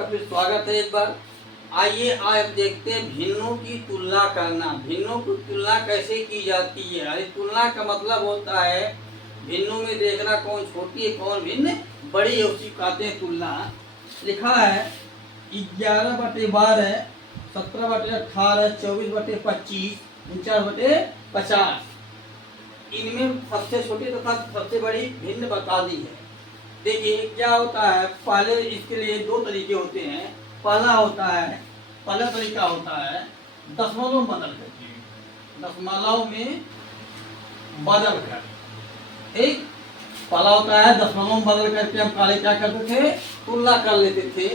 आपका फिर स्वागत है एक बार। आइए आज देखते हैं भिन्नों की तुलना करना। भिन्नों की तुलना कैसे की जाती है। अरे तुलना का मतलब होता है भिन्नों में देखना कौन छोटी है कौन भिन्न बड़ी है, उसी कहते हैं तुलना। लिखा है 11/12, 17/18, 24/25, 49/50। इनमें सबसे छोटी तथा सबसे बड़ी भिन्न बता दी है। देखिए क्या होता है, पहले इसके लिए दो तरीके होते हैं। पहला तरीका होता है दशमलव बदल करके, दशमलव में बदल कर। ठीक, पहला होता है दशमलव बदल करके हम पहले क्या करते थे, तुलना कर लेते थे।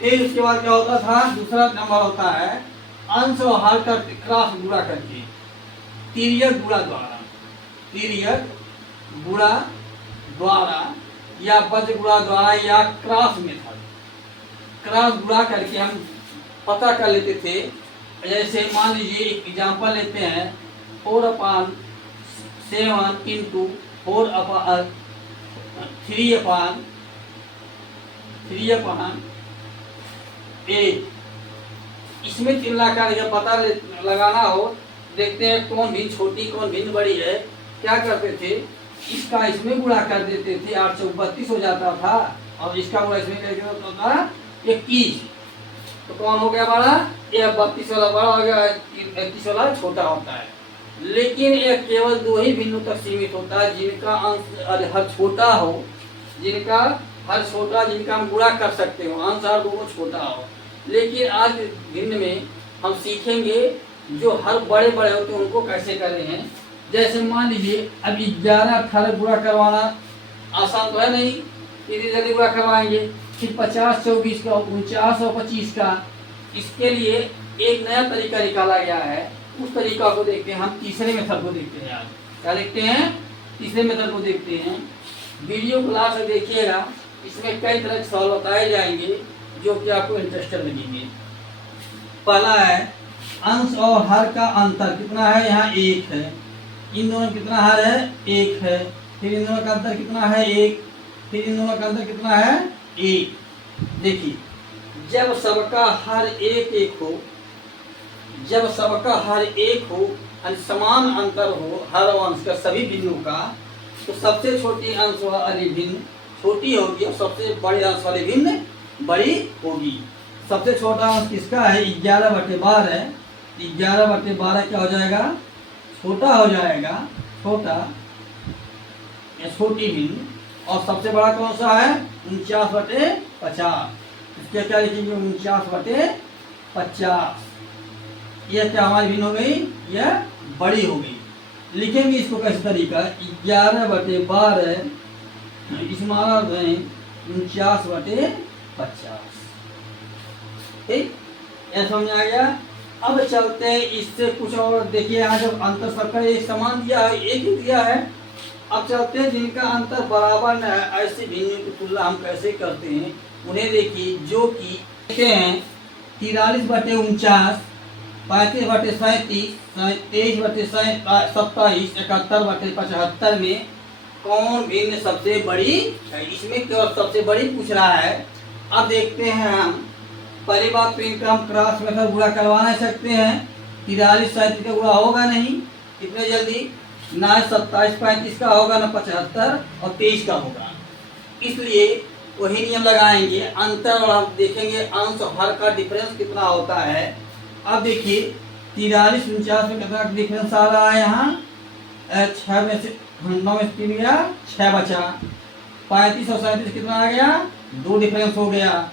फिर उसके बाद क्या होता था, दूसरा नंबर होता है अंश और हर का क्रॉस गुणा करके, तिर्यक गुणा द्वारा, तिर्यक गुणा द्वारा या बज गुणा द्वारा या क्रॉस मेथड, क्रॉस गुणा करके हम पता कर लेते थे। जैसे मान लीजिए एक एग्जाम्पल लेते हैं, 4/7 इंटू 3/8। इसमें तुलना करके पता लगाना हो, देखते हैं कौन भिन्न छोटी कौन भिन्न बड़ी है। क्या करते थे, इसका इसमें गुणा कर देते थे, 8 से 32 हो जाता था, और इसका गुणा इसमें करके होता था 21। तो कौन हो गया हमारा, यह 32 वाला बड़ा हो गया, 31 वाला छोटा होता है। लेकिन यह केवल दो ही भिन्नों तक सीमित होता है, जिनका अंश हर छोटा हो, जिनका हर छोटा, जिनका हम गुणा कर सकते हो, अंश हर दोनों छोटा हो। लेकिन आज भिन्न में हम सीखेंगे जो हर बड़े बड़े होते हैं उनको कैसे कर रहे हैं। जैसे मान लीजिए अब 11/18 गुणा करवाना आसान तो है नहीं, इतनी जल्दी गुणा करवाएंगे। फिर 50/24 का, 49/25 का, इसके लिए एक नया तरीका निकाला गया है। उस तरीका को देखते हैं हम, तीसरे मेथड को देखते हैं। आज क्या देखते हैं, तीसरे मेथड को देखते हैं। वीडियो क्लास में देखिएगा, इसमें कई तरह के सवाल बताए जाएंगे जो कि आपको इंटरेस्टेड लगेंगे। पहला है अंश और हर का अंतर कितना है, यहाँ 1 है। इन दोनों कितना हर है, 1 है। फिर इन दोनों का अंतर कितना है, 1। फिर इन दोनों का अंतर कितना है, 1। देखिए जब सबका हर 1 हो, जब सबका हर 1 हो, समान अंतर हो हर अंश का सभी भिन्नों का, तो सबसे छोटी अंश वाली भिन्न छोटी होगी और सबसे बड़े अंश वाली भिन्न बड़ी होगी। सबसे छोटा अंश किसका है, 11/12। 11/12 क्या हो जाएगा, छोटा हो जाएगा, छोटा या छोटी भिन्न। और सबसे बड़ा कौन सा है, 49/50। इसके क्या लिखेंगे, 49/50। यह क्या हमारी भिन्न हो गई, यह बड़ी हो गई। लिखेंगे इसको कैसे तरीका, 11/12 इसमारा 49/50। ठीक, यह समझ आ गया। अब चलते हैं इससे कुछ और। देखिए यहाँ जब अंतर सबका एक समान दिया है, एक ही दिया है। अब चलते हैं जिनका अंतर बराबर न है, ऐसे भिन्नों की तुलना हम कैसे करते हैं उन्हें देखिए। जो कि देखते हैं 43/49, 35/37, 23/27, 71/75 में कौन भिन्न सबसे बड़ी है। इसमें केवल सबसे बड़ी पूछ रहा है। अब देखते हैं हम, पहली बात तो इनका हम क्रॉस मेथड गुणा करवा नहीं सकते हैं। 43/37 का गुणा होगा नहीं इतने जल्दी, ना 27/35 का होगा, ना 75 और 23 का होगा। इसलिए वही नियम लगाएंगे, अंतर और हम देखेंगे अंश और हर का डिफरेंस कितना होता है। अब देखिए 43-49 में कितना डिफरेंस आ रहा है, यहाँ 6 में से 9 में 3 गया, 6 बचा। 35 और 37 कितना आ गया, 2 डिफरेंस हो गया।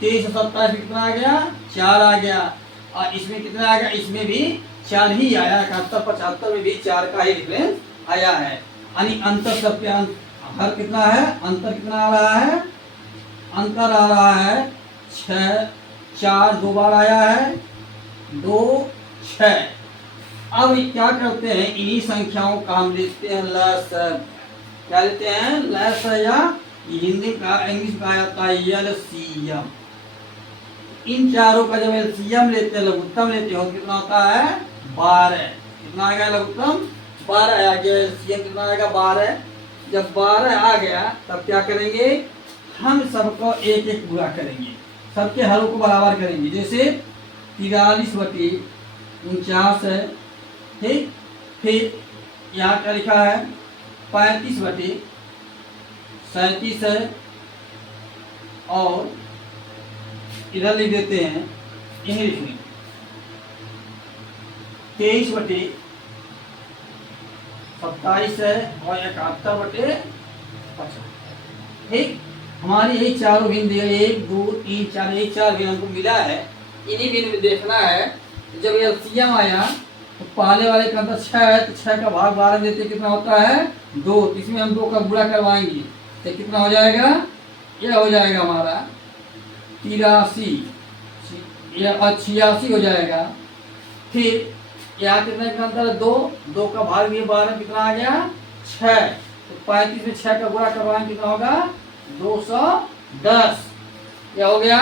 23 और 27 में कितना आ गया, 4 आ गया। और इसमें कितना आ गया, इसमें भी 4 ही आया। 71-75 में भी 4 का ही डिफरेंस आया है। यानी अंतर सबके हर कितना है, अंतर कितना आ रहा है, अंतर आ रहा है 6, 4 2 बार आया है, 2, 6। अब क्या करते हैं, इन्हीं संख्याओं का हम लिखते हैं लसअ। क्या लेते हैं, लसअ, या हिंदी का इंग्लिश का आता है एलसीएम। इन चारों का जब एलसीएम लेते हैं, लघुत्तम लेते हो, कितना होता है, 12। कितना आ गया, लघुत्तम 12 आ गया। एलसीएम कितना आएगा, 12। जब 12 आ गया तब क्या करेंगे, हम सबको एक एक गुणा करेंगे, सबके हरों को बराबर करेंगे। जैसे 43/49 है, ठीक। फिर यहाँ क्या लिखा है 35/37 है, और इधर लिख देते हैं इंग्लिश में 23/27 है, और 71/50। ठीक। हमारी यही चारों भिन्न 1 2 3 4 यही 4 भिन्न हमको मिला है। इन्हीं भिन्न में देखना है। जब एलसीएम आया तो पहले वाले के अंदर 6 है, तो 6 का भाग 12 देते कितना होता है 2। इसमें हम 2 का गुणा करवाएंगे तो कितना हो जाएगा, यह हो जाएगा हमारा 83 या 86 हो जाएगा। फिर यहाँ कितने का अंतर है 2 का भाग दिए 12 कितना आ गया 6। तो 35 में 6 का गुणा करवाएंगे कितना होगा 210, क्या हो गया।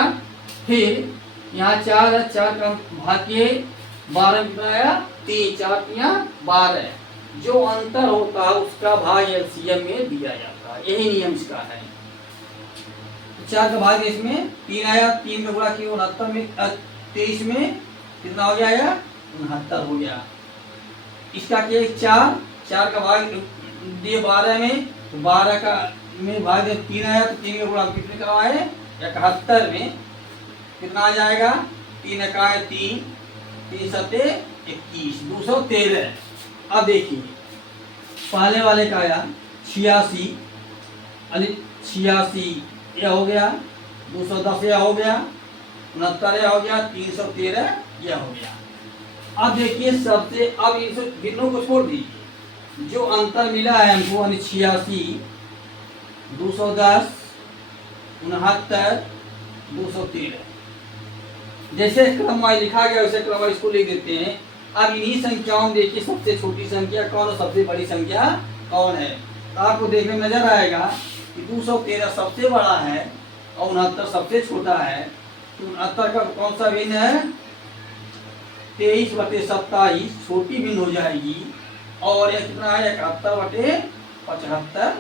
फिर यहाँ 4 है, 4 का भाग किए 12 कितना आया 3, 4 3 12। जो अंतर होता है उसका भाग एलसीएम में दिया जाता है, यही नियम इसका है। 4 का भाग इसमें 3 आया, 3 में गुणा किया 69 में 23 में कितना हो गया 69 हो गया। इसका क्या 4 का भाग दिए 12 में, तो 12 का में भाग 3 आया, तो 3 का गुणा कितने करवाए 71 में कितना आ जाएगा 3 का 3 3 सत्ते 21 213। अब देखिए पहले वाले का आया 86 यह हो गया, 210 यह हो गया, 69 यह हो गया, 313 यह हो गया। अब देखिए सबसे, अब इन सब भिन्नों को छोड़ दीजिए, जो अंतर मिला है हमको 86 210 69 213, जैसे क्रम में लिखा गया वैसे क्रम इसको लिख देते हैं। अब इन्हीं संख्याओं में देखिए सबसे छोटी संख्या कौन और सबसे बड़ी संख्या कौन है। तो आपको देखने में नजर आएगा कि 213 सबसे बड़ा है और 69 सबसे छोटा है। तो 69 का कौन सा भिन्न है 23/27 छोटी भिन्न हो जाएगी, और यह कितना है 71/75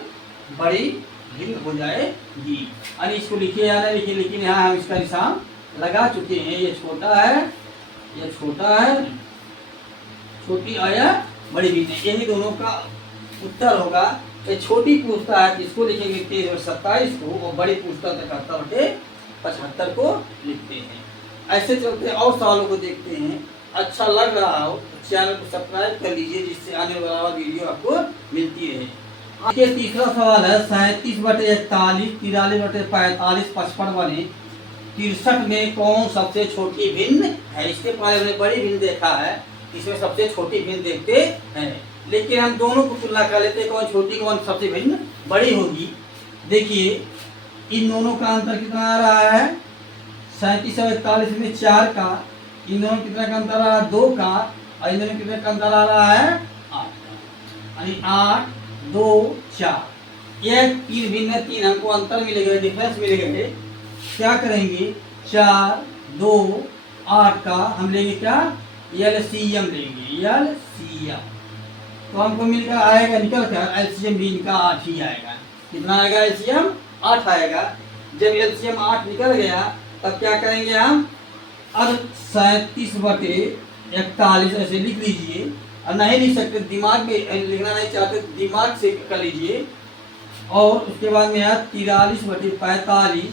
बड़ी भिन्न हो जाएगी। यानी इसको लिखे या नहीं लिखे, लेकिन यहाँ हम इसका निशान लगा चुके हैं। ये छोटा है, ये छोटा है, छोटी आया बड़ी भिन्न, यही दोनों का उत्तर होगा। ये छोटी पूछता है कि इसको लिखेंगे 23/27 को, और बड़ी पूछता है 71/75 को लिखते हैं। ऐसे चलते हैं और सवालों को देखते हैं। अच्छा लग रहा हो तो चैनल को सब्सक्राइब कर लीजिए, जिससे आने वाला वीडियो आपको मिलती रहे। आगे तीसरा सवाल है 37/41 43/45 55 बने 63 में कौन सबसे छोटी भिन्न है। इसके पहले हमने बड़ी भिन्न देखा है, इसमें सबसे छोटी भिन्न देखते हैं, लेकिन हम दोनों को तुलना कर लेते हैं कौन छोटी कौन सबसे भिन्न बड़ी होगी। देखिए इन दोनों का अंतर कितना आ रहा है 37 और 41 में 4 का, इन दोनों कितना का अंतर आ रहा है 2 का, और इन दोनों कितना का अंतर आ रहा है 8 का, यानी 8 2 4। यह 3 भिन्न 3 हमको अंतर मिलेगा, डिफरेंस मिलेगा। क्या करेंगे 4 2 8 का हम लेंगे क्या एलसीएम लेंगे, एलसीएम। तो हमको मिलकर आएगा निकल कर एलसीएम भी इनका 8 ही आएगा। कितना आएगा एलसीएम 8 आएगा। जब एलसीएम 8 निकल गया तब क्या करेंगे हम, अब 37/41 ऐसे लिख लीजिए, और नहीं लिख सकते दिमाग में लिखना नहीं चाहते दिमाग से कर लीजिए। और उसके बाद में है 43/45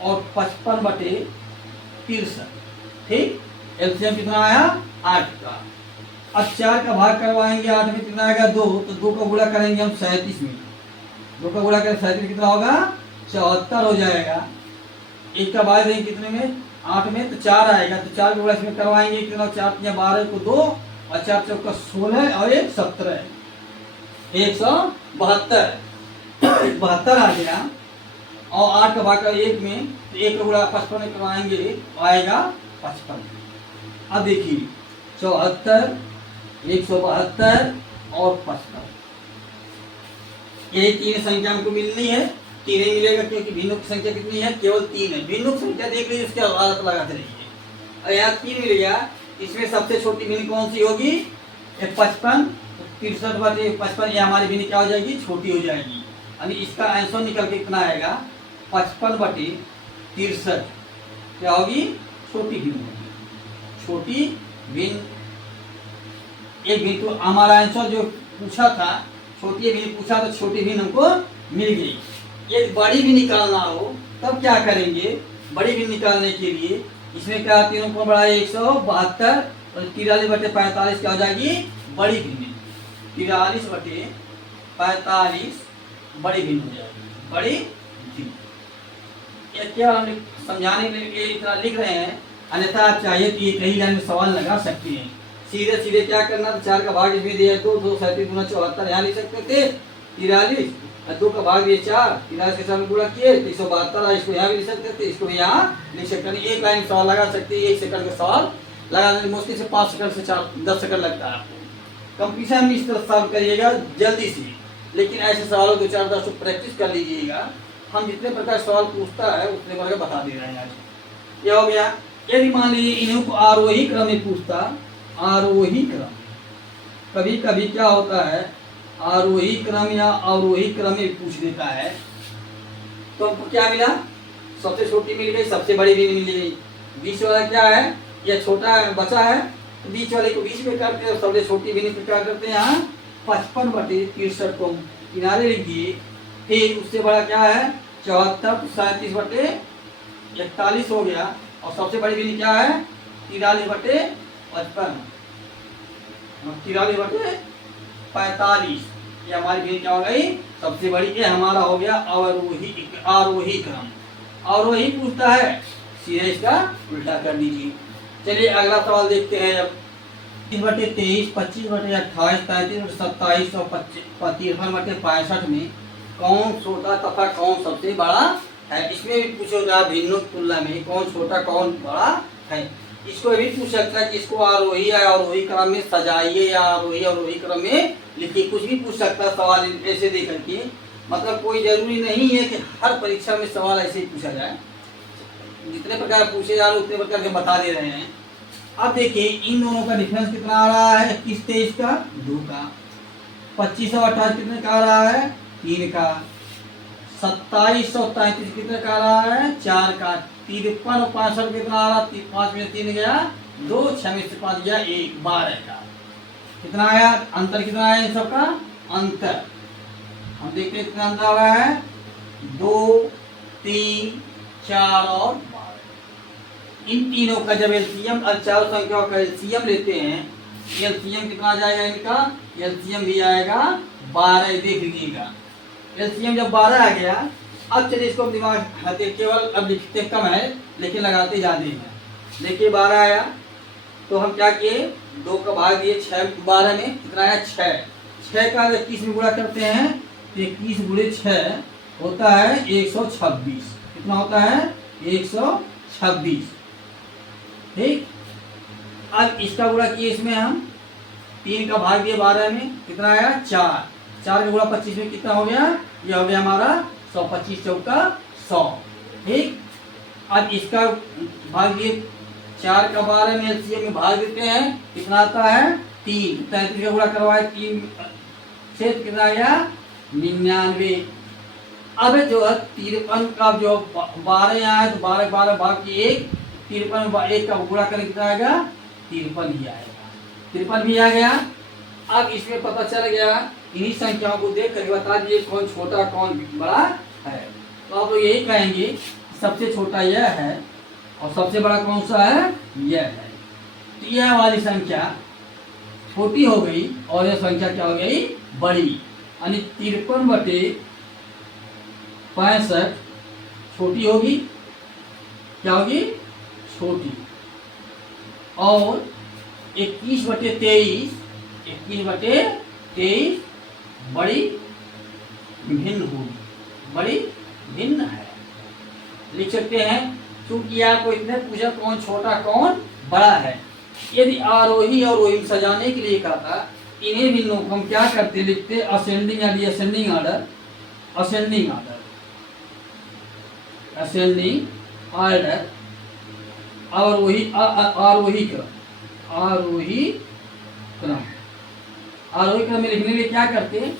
और 55/63। ठीक, एलसीएम कितना आया 8 का। अब 4 का भाग करवाएंगे 8 में कितना आएगा 2, तो 2 का गुणा करेंगे हम 37 में, 2 का गुणा करें 37 कितना होगा 74 हो जाएगा। 1 का भाग देंगे कितने में 8 में, तो 4 आएगा, तो 4 का गुणा इसमें करवाएंगे कितना 4 × 12 को 2, और 4 × 4 16 और 1 17 172 72 आ गया। और 8 का भाग 1 में, तो 1 का गुणा 55 में करवाएंगे तो आएगा 55। अब देखिए 74 172 और 55, ये 3 संख्या हमको मिलनी है। 3 ही मिलेगा क्योंकि भिन्नों की संख्या कितनी है केवल 3 है। भिन्नों की संख्या देख लीजिए, उसके आधार लगाते रहिए। और यहाँ 3 मिलेगा, इसमें सबसे छोटी भिन्न कौन सी होगी 55 63/55, ये हमारी भिन्न क्या हो जाएगी छोटी हो जाएगी। यानी इसका आंसर निकल के कितना आएगा 55/63। क्या होगी? छोटी भिन्न होगी। छोटी भिन्न एक भिन्न, तो हमारा आंसर जो पूछा था छोटी भिन्न पूछा तो छोटी भिन्न हमको मिल गई। एक बड़ी भी निकालना हो तब क्या करेंगे? बड़ी भिन्न निकालने के लिए इसमें क्या तीनों को बड़ा 172 और 43/45 क्या हो जाएगी? बड़ी भिन्न। 43/45 बड़ी भिन्न हो जाएगी। बड़ी भिन्न ये क्या हमने समझाने के लिए इतना लिख रहे हैं, अन्यथा आप चाहिए तो ये कहीं लाइन में सवाल लगा सकते हैं। सीधे सीधे क्या करना था, 4 का भाग इसमें दिया 2, 2 37 गुना 74 यहाँ लिख सकते थे 43, और 2 का भाग दिए 4, 43 के साथ गुणा किए 172, इसको यहाँ भी लिख सकते थे, इसको यहाँ लिख सकते हैं। एक लाइन में सवाल लगा सकते हैं। 1 सेकंड का सवाल लगाने में मुश्किल से 5 सेकंड से 10 सेकंड लगता है आपको। कंपटीशन में इस तरह सॉल्व करिएगा जल्दी से, लेकिन ऐसे सवालों 2-4 10 प्रैक्टिस कर लीजिएगा। हम जितने प्रकार सवाल पूछता है उतने प्रकार बता दे रहे हैं आज। ये हो गया। यदि मान लीजिए इन्हीं को आरोही क्रम में पूछता, आरोही क्रम, कभी कभी क्या होता है आरोही क्रम या अवरोही क्रम में पूछ देता है, तो हमको क्या मिला? सबसे छोटी मिल गई, सबसे बड़ी भी मिल गई। बीच वाला क्या है? ये छोटा बचा है, तो बीच वाले को बीच में करते हैं, सबसे छोटी भी क्या करते हैं यहाँ 55/63 को किनारे लिख दिए। फिर उससे बड़ा क्या है 74, 37/41 हो गया, और सबसे बड़ी बिंदी क्या है 43/55, 43/45। ये हमारी बिंदी क्या हो गई? सबसे बड़ी। ये हमारा हो गया आरोही क्रम। अवरोही पूछता है, सीधे इसका उल्टा कर दीजिए। चलिए अगला सवाल देखते हैं। अब 30/23, 25/28, 33/27 और 53/65 में कौन छोटा तथा कौन सबसे बड़ा है? इसमें भी पूछोगा भिन्नों की तुलना में कौन छोटा कौन बड़ा है। इसको भी पूछ सकता है कि इसको आरोही या अवरोही क्रम में सजाइए या अवरोही क्रम में लिखिए, कुछ भी पूछ सकता है सवाल ऐसे दे करके। मतलब कोई जरूरी नहीं है कि हर परीक्षा में सवाल ऐसे ही पूछा जाए, जितने प्रकार पूछे जा रहे उतने प्रकार के बता दे रहे हैं। अब देखिए इन दोनों का डिफरेंस कितना आ रहा है? 21-23 का 2 का, 25 और 28 कितने का आ रहा है? 3 का, 27 और 33 कितने का आ रहा है? 4 का, 53 और 65 कितना आ रहा है? 5 में 3 गया 2, 6 में से 5 गया 1, 12 का। कितना आया अंतर? कितना आया इन सबका अंतर? हम देखते हैं कितना अंतर आ रहा है 2, 3, 4 और 12। इन तीनों का जब एलसीएम चारों संख्याओं का एलसीएम लेते हैं, एलसीएम कितना आ जाएगा इनका? एलसीएम भी आएगा 12। देख लीजिएगा एलसीएम जब 12 आ गया। अब चलिए इसको दिमाग हटे, केवल अब लिखते कम है लेकिन लगाते ज्यादा हैं। देखिए 12 आया तो हम क्या किए 2 का भाग दिए 6, 12 में कितना आया 6। 6 का 21 में गुणा करते हैं तो 21 गुणे 6 होता है 126। कितना होता है 126। ठीक। अब इसका गुणा किए इसमें हम 3 का भाग दिए 12 में कितना आया 4। 4 का गुणा 25 में कितना हो गया? ये हो गया हमारा 125 चौका 100। ठीक। अब इसका भाग दिए 4 का 12 में एलसीएम में भाग देते हैं कितना आता है 3। 33 का गुणा करवाए 3 से कितना आया 99। अब जो है 53 का जो 12 आया तो 12 भाग की 1, 53 में 1 का गुणा करके कितना आएगा 53 ही आएगा। 53 भी आ गया। अब इसमें पता चल गया, इन्हीं संख्याओं को देख कर बता दिए कौन छोटा कौन बड़ा है। तो आप यही कहेंगे सबसे छोटा यह है और सबसे बड़ा कौन सा है यह है। तो यह वाली संख्या छोटी हो गई और यह संख्या क्या हो गई बड़ी, यानी 53/65 छोटी होगी, क्या होगी छोटी, और 21/23 बड़ी भिन्न होगी, बड़ी भिन्न है। लिख सकते हैं क्योंकि आपको इतने पूछा कौन छोटा कौन बड़ा है। यदि आरोही और रोही सजाने के लिए कहा था, इन्हें भिन्नों को हम क्या करते लिखते असेंडिंग या descending order, ascending order, ascending order, आरोही क्रम, आरोही क्रम में लिखने के लिए क्या करते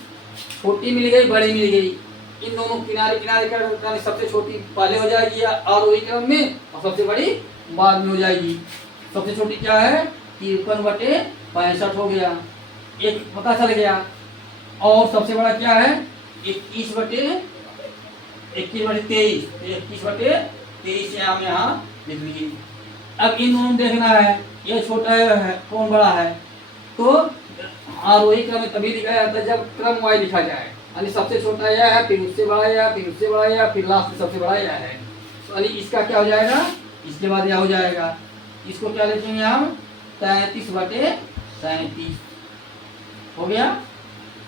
छोटी मिल गई बड़ी मिल गई इन दोनों किनारे किनारे का सबसे छोटी पहले हो जाएगी आरोही क्रम में और सबसे बड़ी बाद में हो जाएगी। सबसे छोटी क्या है 53/65 हो गया, एक पता चल गया। और सबसे बड़ा क्या है 21/23, 21/23 यहाँ लिख लीजिए। अब इन दोनों देखना है ये छोटा है कौन बड़ा है, तो आरोही क्रम में तभी लिखा जाता है जब क्रम वाइज लिखा जाए, यानी सबसे छोटा यह है, फिर उससे बड़ा यह, फिर उससे बड़ा यह, फिर लास्ट में सबसे बड़ा यह है। तो यानी इसका क्या हो जाएगा, इसके बाद यह हो जाएगा। इसको क्या लिखेंगे हम 33/37 हो गया।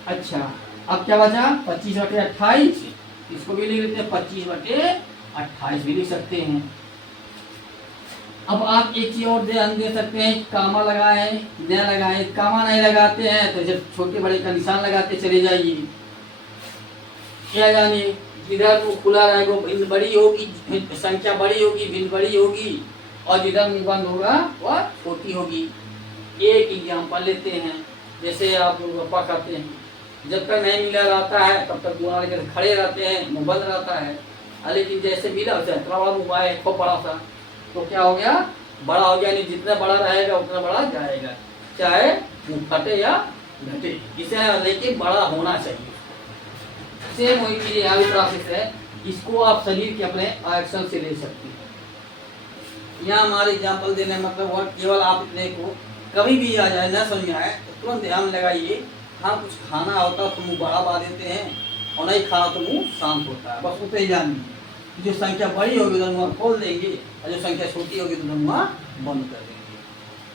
अच्छा अब क्या बचा 25/28, इसको भी लिख लेते हैं 25/28 भी लिख सकते हैं। अब आप एक चीज और ध्यान दे सकते हैं, कामा लगाए न लगाए, कामा नहीं लगाते हैं तो जब छोटे बड़े का निशान लगाते चले जाइए। क्या जानिए जिधर मुंह खुला रहेगा भिन्न बड़ी होगी, संख्या बड़ी होगी भिन्न बड़ी होगी, और जिधर मुंह बंद होगा वह छोटी होगी। एक एग्जाम्पल लेते हैं, जैसे आप गोलगप्पा खाते हैं, जब तक नहीं मिला रहता है तब तक मुँह लेकर खड़े रहते हैं, मुँह बंद रहता है, लेकिन जैसे मिला उसे इतना बड़ा मुँह है खूब बड़ा सा, तो क्या हो गया बड़ा हो गया। नहीं जितना बड़ा रहेगा उतना बड़ा जाएगा, चाहे मुँह फटे या घटे, इसे लेकिन बड़ा होना चाहिए। सेम वही चीज यहाँ भी प्रोसेस है, इसको आप शरीर के अपने एक्शन से ले सकते हैं। यहाँ हमारे एग्जाम्पल देने मतलब और केवल आप इतने को कभी भी आ जाए न समझ में आए तो तुरंत ध्यान लगाइए। हाँ कुछ खाना होता तो मुँह बढ़ा देते हैं और नहीं खाना तो मुँह शांत होता है, बस उतना ही जानिए। जो संख्या बड़ी होगी तो मुँह खोल देंगे और जो संख्या छोटी होगी तो मुँह बंद कर देंगे।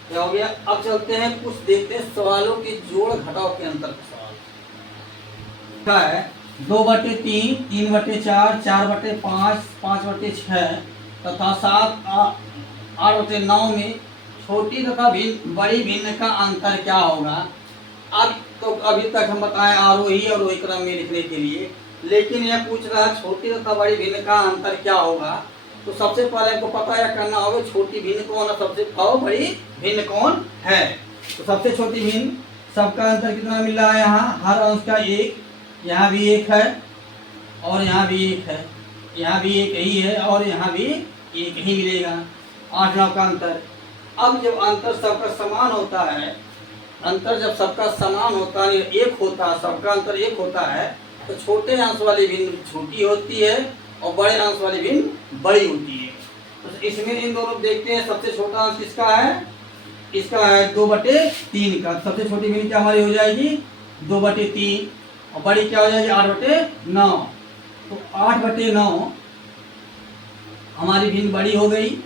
क्या हो गया। अब चलते हैं कुछ देखते हैं सवालों के जोड़ घटाव के अंतर का सवाल क्या है। 2/3, 3/4, 4/5, 5/6 तथा 7/8 में छोटी तथा बड़ी भिन्न का अंतर क्या होगा। अब तो अभी तक हम बताएं आरोही और अवरोही क्रम में लिखने के लिए, लेकिन यह पूछ रहा है छोटी तथा बड़ी भिन्न का अंतर क्या होगा। तो सबसे पहले हमको पता यह करना होगा छोटी भिन्न कौन है सबसे और बड़ी भिन्न कौन है। तो सबसे छोटी भिन्न सबका अंतर कितना मिल रहा है, यहाँ हर अंश का 1, यहाँ भी 1 है और यहाँ भी 1 है, यहाँ भी 1 ही है और यहाँ भी 1 ही मिलेगा, 8-9 का अंतर। अब जब अंतर सबका समान होता है, अंतर जब सबका समान होता है एक होता है, सबका अंतर 1 होता है, तो छोटे अंश वाली भिन्न छोटी होती है और बड़े अंश वाली भिन्न बड़ी होती है। तो इसमें इन दोनों देखते हैं सबसे छोटा अंश किसका है, इसका है 2/3 का। सबसे छोटी भिन्न क्या हमारी हो जाएगी 2/3 और बड़ी क्या हो जाएगी 8/9। तो 8/9 हमारी भिन्न बड़ी हो गई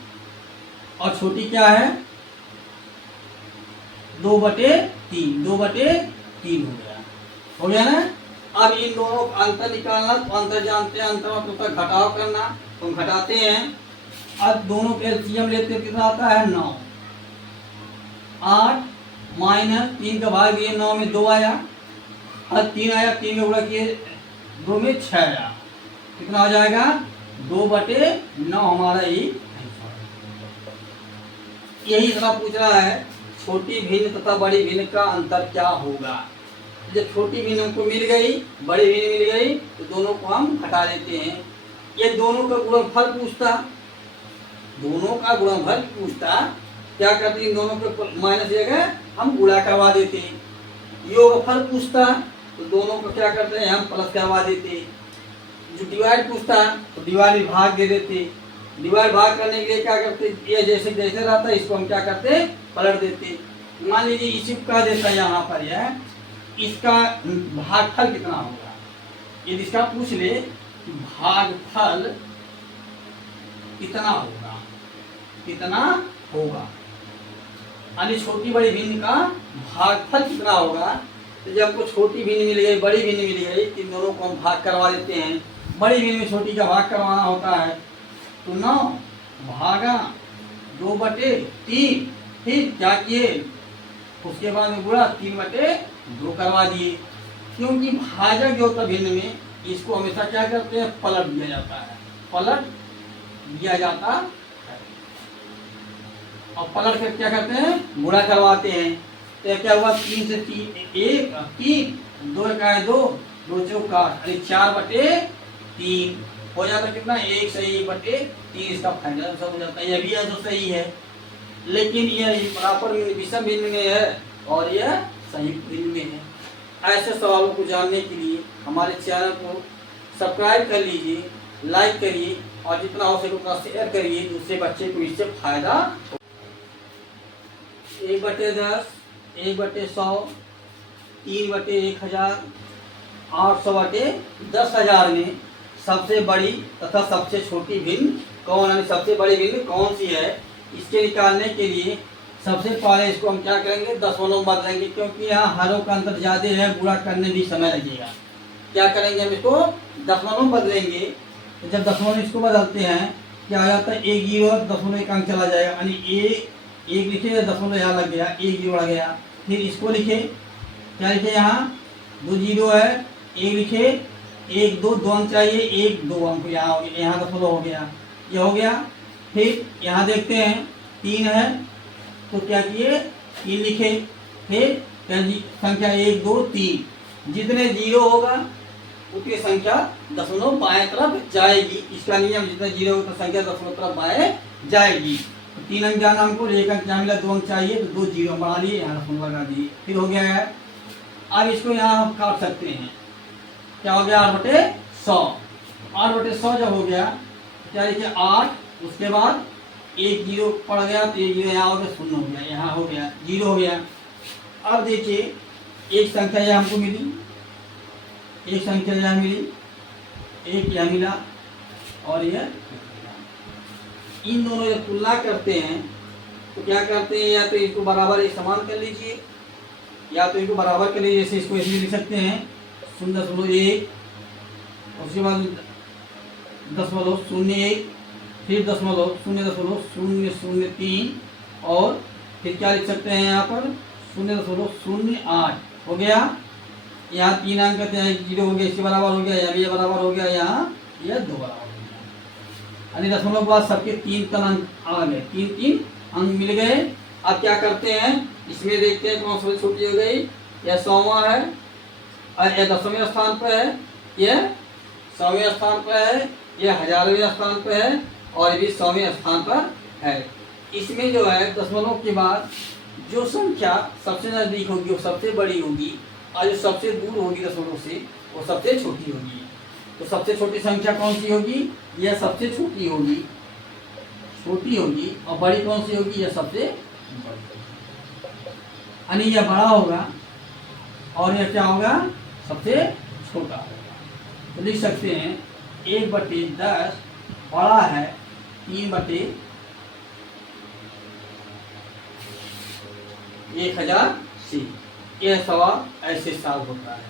और छोटी क्या है 2/3 हो गया ना। अब इन दोनों का अंतर निकालना, तो अंतर जानते हैं, अंतर मतलब घटाव करना, तो हम घटाते हैं। अब दोनों के एलसीएम लेते हैं, कितना आता है 9। 8 माइनस 3 का भाग दिए 9 में 2 आया, अब 3 आया, 3 में गुणा किए 2 में 6 आया, कितना हो जाएगा 2/9 हमारा यही इतना पूछ रहा है छोटी भिन्न तथा बड़ी भिन्न का अंतर क्या होगा। जब छोटी भिन्न हमको मिल गई बड़ी भिन्न मिल गई तो दोनों को हम घटा देते हैं। ये दोनों का गुणनफल पूछता, दोनों का गुणनफल पूछता, क्या करते इन दोनों के माइनस जगह हम गुणा करवा देते। योगफल पूछता तो दोनों को क्या करते हैं हम प्लस करवा देते। जो डिवाइड पूछता तो डिवाइड भाग दे देते। डिवाइड भाग करने के लिए क्या करते, ये जैसे जैसे रहता है इसको हम क्या करते पलट देते। मान लीजिए इसी को कह देता है यहाँ पर यह इसका भागफल कितना होगा। यदि इसका पूछ ले कि भागफल कितना होगा, कितना होगा यानी छोटी बड़ी भिन्न का भागफल कितना होगा। तो जब हमको छोटी भिन्न मिल गई बड़ी भिन्न मिल गई तो इन दोनों को हम भाग करवा देते हैं। बड़ी भिन्न में छोटी का भाग करवाना होता है तो 9 भागा 2/3, फिर क्या किए उसके बाद में गुणा 3/2 करवा दिए। क्योंकि भाजक जो होता भिन्न में इसको हमेशा क्या करते हैं पलट दिया जाता है, पलट दिया जाता है और पलट कर क्या करते हैं गुणा करवाते हैं। तो क्या हुआ 3 से 3 1 3 2 का 2 2 चौका 4/3 3 हो जाता कितना 1 सही 1/3 इसका फाइनल आंसर हो जाता है। यह भी आंसर सही है, लेकिन यह बराबर विषम भिन्न में है और यह संयुक्त भिन्न में है। ऐसे सवालों को जानने के लिए हमारे चैनल को सब्सक्राइब कर लीजिए, लाइक करिए और जितना हो सके उतना शेयर करिए, जिससे बच्चे को इससे फायदा। 1/10, 1/100, 3/1000, 800/10,000 में सबसे बड़ी तथा सबसे छोटी भिन्न कौन है? सबसे बड़ी भिन्न कौन सी है? इसके निकालने के लिए सबसे पहले इसको हम क्या करेंगे, दशमलव बदलेंगे, क्योंकि यहाँ हरों का अंतर ज्यादा है, गुणा करने भी समय लगेगा। क्या करेंगे, हम इसको दशमलव बदलेंगे। तो जब दशमलव इसको बदलते हैं क्या हो जाता है, 1 0 दशमलव 1 अंक चला जाएगा, यानी एक लिखे दशमलव यहाँ लग गया, 1 0 बढ़ गया। फिर इसको लिखे, क्या लिखे, यहाँ 2 0 है, 1 लिखे, 1 2 2 अंक चाहिए, 1 2 अंक यहाँ हो गया, यहाँ दशमलव हो गया, ये हो गया। फिर यहाँ देखते हैं 3 है, तो क्या किए, 3 लिखे। फिर संख्या 1 2 3, जितने 0 होगा उतनी संख्या दशमलव बाएं तरफ जाएगी। इसका नियम, जितना 0 होगा तो संख्या दशमलव तरफ बाएं जाएगी। तो 3 अंक जाना हमको, 1 अंक क्या मिला, 2 अंक चाहिए, तो 2 0 बढ़ा लिए, यहाँ दशमलव लगा दिए। फिर हो गया है। अब इसको यहाँ हम काट सकते हैं, क्या हो गया, 8/100। 8/100 जब हो गया, क्या लिखे, 8, उसके बाद 1 0 पड़ गया, तो 1 0 यहाँ हो गया, 0 हो गया, यहाँ हो गया 0 हो गया। अब देखिए एक संख्या यहाँ हमको मिली, एक संख्या यहाँ मिली, एक यहाँ मिला और यह, इन दोनों जब तुलना करते हैं तो क्या करते हैं, या तो इसको बराबर एक समान कर लीजिए, या तो इनको बराबर कर लीजिए। जैसे इसको ऐसे लिख सकते हैं 0.1, उसके बाद 0.01, फिर 0.003 और फिर क्या लिख सकते हैं यहाँ पर 0.08 हो गया। यहाँ 3 अंक करते हैं, 0 हो गया, इसके बराबर हो गया, यहाँ भी बराबर हो गया, यहाँ यह 2 बराबर हो गया। यानी दशमलव के बाद सबके 3 अंक आ गए, 3 अंक मिल गए। अब क्या करते हैं, इसमें देखते हैं कौन सी छोटी हो गई, यह 100वां है और यह 10वें स्थान पर है, यह 100वें स्थान पर है, यह 1000वें स्थान पर है और ये भी 100वें स्थान पर है। इसमें जो है दशमलव के बाद जो संख्या सबसे नजदीक होगी वो सबसे बड़ी होगी और जो सबसे दूर होगी दशमलव से वो सबसे छोटी होगी। तो सबसे छोटी संख्या कौन सी होगी, यह सबसे छोटी होगी, और बड़ी कौन सी होगी, यह सबसे बड़ी। यानी यह बड़ा होगा और यह क्या होगा, सबसे छोटा होगा। तो लिख सकते हैं 1/10 बड़ा है 3/1000 से। यह सवाल ऐसे सॉल्व होता है।